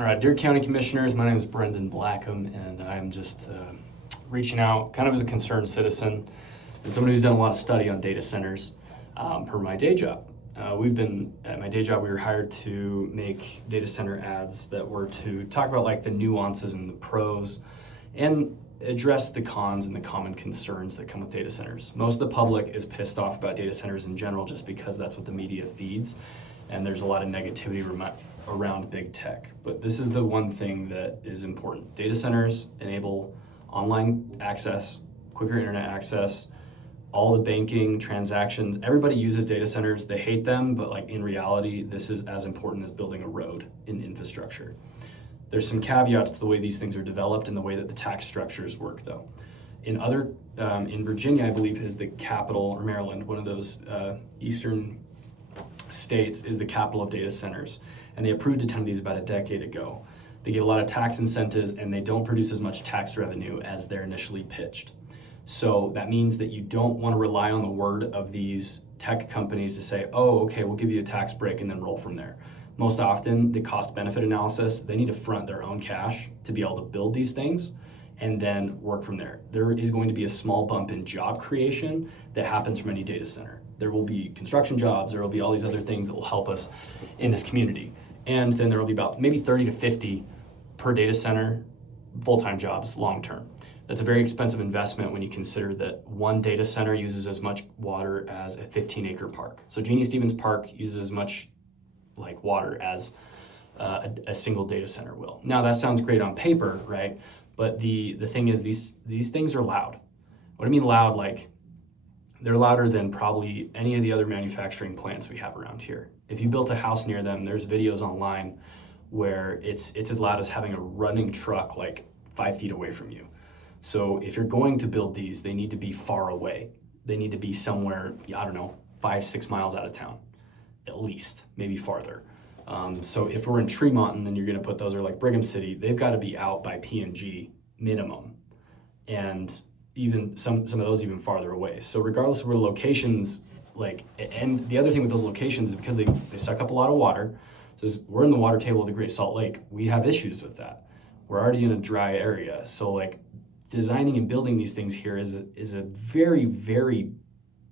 All right, dear County Commissioners, my name is Brendan Blackham, and I'm just reaching out kind of as a concerned citizen and someone who's done a lot of study on data centers per my day job. At my day job, we were hired to make data center ads that were to talk about like the nuances and the pros and address the cons and the common concerns that come with data centers. Most of the public is pissed off about data centers in general just because that's what the media feeds, and there's a lot of negativity around big tech. But this is the one thing that is important. Data centers enable online access, quicker internet access, all the banking transactions. Everybody uses data centers. They hate them, but like in reality, this is as important as building a road in infrastructure. There's some caveats to the way these things are developed and the way that the tax structures work though. In Virginia, I believe is the capital, or Maryland, one of those eastern states is the capital of data centers. And they approved a ton of these about a decade ago. They get a lot of tax incentives and they don't produce as much tax revenue as they're initially pitched. So that means that you don't want to rely on the word of these tech companies to say, oh, okay, we'll give you a tax break and then roll from there. Most often, the cost benefit analysis, they need to front their own cash to be able to build these things and then work from there. There is going to be a small bump in job creation that happens from any data center. There will be construction jobs, there will be all these other things that will help us in this community. And then there will be about maybe 30 to 50 per data center full-time jobs long-term. That's a very expensive investment when you consider that one data center uses as much water as a 15-acre park. So Jeannie Stevens Park uses as much like water as a single data center will. Now that sounds great on paper, right? But the thing is these things are loud. What I mean loud, like they're louder than probably any of the other manufacturing plants we have around here. If you built a house near them, there's videos online where it's as loud as having a running truck like 5 feet away from you. So if you're going to build these, they need to be far away. They need to be somewhere, I don't know, 5-6 miles out of town, at least, maybe farther. So if we're in Tremont and then you're gonna put those, or like Brigham City, they've gotta be out by P&G minimum. And even some of those even farther away. So regardless of where the locations, like, and the other thing with those locations is because they suck up a lot of water. So we're in the water table of the Great Salt Lake. We have issues with that. We're already in a dry area. So like designing and building these things here is a very, very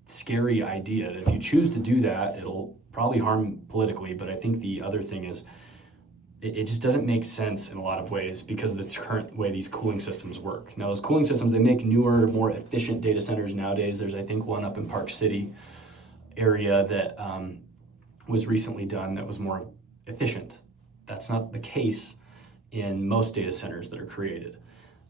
scary idea. If you choose to do that, it'll probably harm politically. But I think the other thing is it just doesn't make sense in a lot of ways because of the current way these cooling systems work. Now those cooling systems, they make newer, more efficient data centers nowadays. There's I think one up in Park City area that was recently done that was more efficient. That's not the case in most data centers that are created.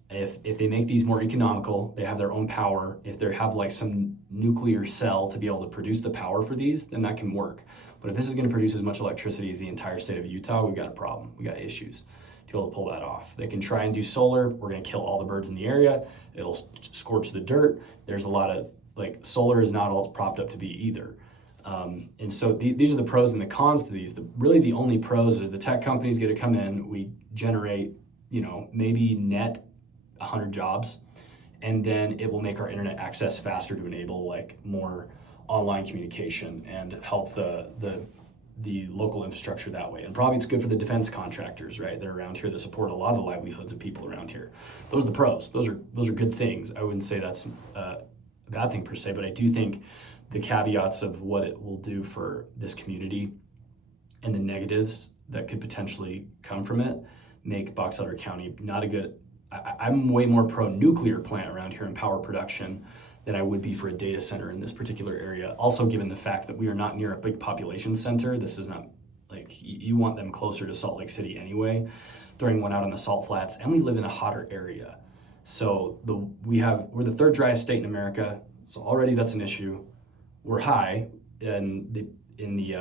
If they make these more economical, they have their own power. If they have like some nuclear cell to be able to produce the power for these, then that can work. But if this is going to produce as much electricity as the entire state of Utah, we've got a problem. We got issues to be able to pull that off. They can try and do solar. We're going to kill all the birds in the area. It'll scorch the dirt. There's a lot of like solar is not all it's propped up to be either. And so these are the pros and the cons to these. Really the only pros are the tech companies get to come in. We generate, maybe net 100 jobs, and then it will make our internet access faster to enable like more online communication and help the local infrastructure that way. And probably it's good for the defense contractors, right? They're around here that support a lot of the livelihoods of people around here. Those are the pros. Those are good things. I wouldn't say that's a bad thing per se, but I do think the caveats of what it will do for this community and the negatives that could potentially come from it make Box Elder County not a good. I'm way more pro nuclear plant around here in power production than I would be for a data center in this particular area. Also, given the fact that we are not near a big population center, this is not like you want them closer to Salt Lake City anyway, throwing one out on the Salt Flats, and we live in a hotter area. So we're the third driest state in America, so already that's an issue. We're high in the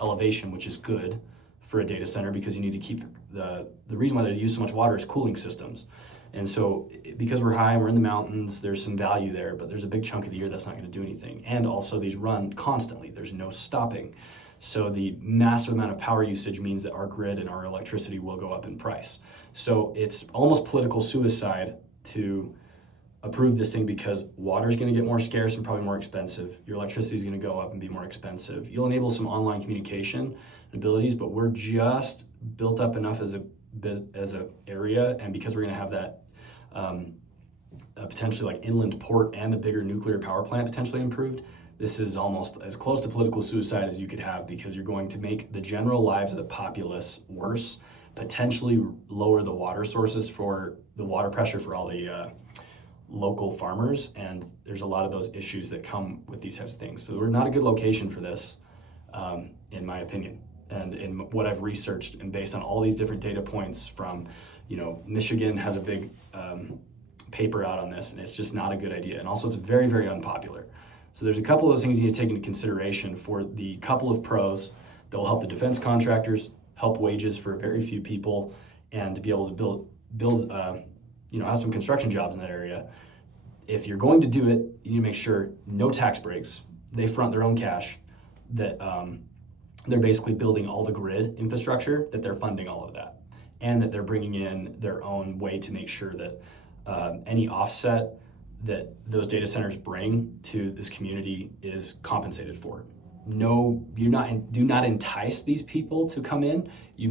elevation, which is good for a data center because you need to keep the reason why they use so much water is cooling systems. And so because we're high and we're in the mountains, there's some value there, but there's a big chunk of the year that's not going to do anything. And also these run constantly. There's no stopping. So the massive amount of power usage means that our grid and our electricity will go up in price. So it's almost political suicide to approved this thing because water is going to get more scarce and probably more expensive. Your electricity is going to go up and be more expensive. You'll enable some online communication abilities, but we're just built up enough as a area, and because we're going to have that potentially like inland port and the bigger nuclear power plant potentially improved, this is almost as close to political suicide as you could have, because you're going to make the general lives of the populace worse, potentially lower the water sources for the water pressure for all the local farmers, and there's a lot of those issues that come with these types of things. So we're not a good location for this, in my opinion. And in what I've researched, and based on all these different data points from, Michigan has a big paper out on this, and it's just not a good idea. And also it's very, very unpopular. So there's a couple of those things you need to take into consideration for the couple of pros that will help the defense contractors, help wages for very few people, and to be able to build have some construction jobs in that area. If you're going to do it, you need to make sure no tax breaks. They front their own cash, that they're basically building all the grid infrastructure, that they're funding all of that, and that they're bringing in their own way to make sure that any offset that those data centers bring to this community is compensated for. No, do not entice these people to come in. You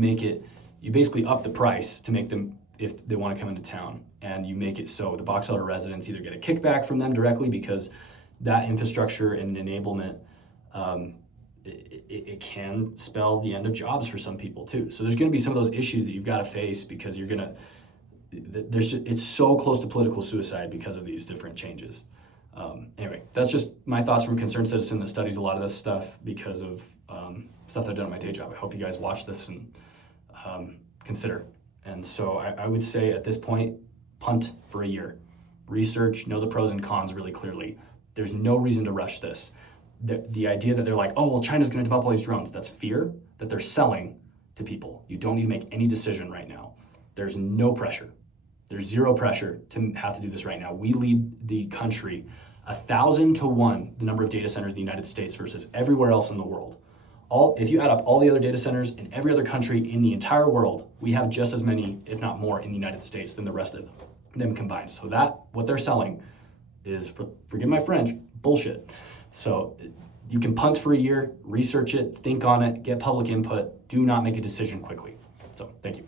basically up the price to make them, if they want to come into town, and you make it so the Box Elder residents either get a kickback from them directly, because that infrastructure and enablement, it can spell the end of jobs for some people too. So there's going to be some of those issues that you've got to face, because it's so close to political suicide because of these different changes. Anyway, that's just my thoughts from a concerned citizen that studies a lot of this stuff because of stuff I've done at my day job. I hope you guys watch this and consider. And so I would say at this point, punt for a year. Research, know the pros and cons really clearly. There's no reason to rush this. The idea that they're like, oh, well, China's going to develop all these drones, that's fear that they're selling to people. You don't need to make any decision right now. There's no pressure. There's zero pressure to have to do this right now. We lead the country 1,000 to 1, the number of data centers in the United States versus everywhere else in the world. If you add up all the other data centers in every other country in the entire world, we have just as many, if not more, in the United States than the rest of them combined. So what they're selling is, forgive my French, bullshit. So you can punt for a year, research it, think on it, get public input. Do not make a decision quickly. So thank you.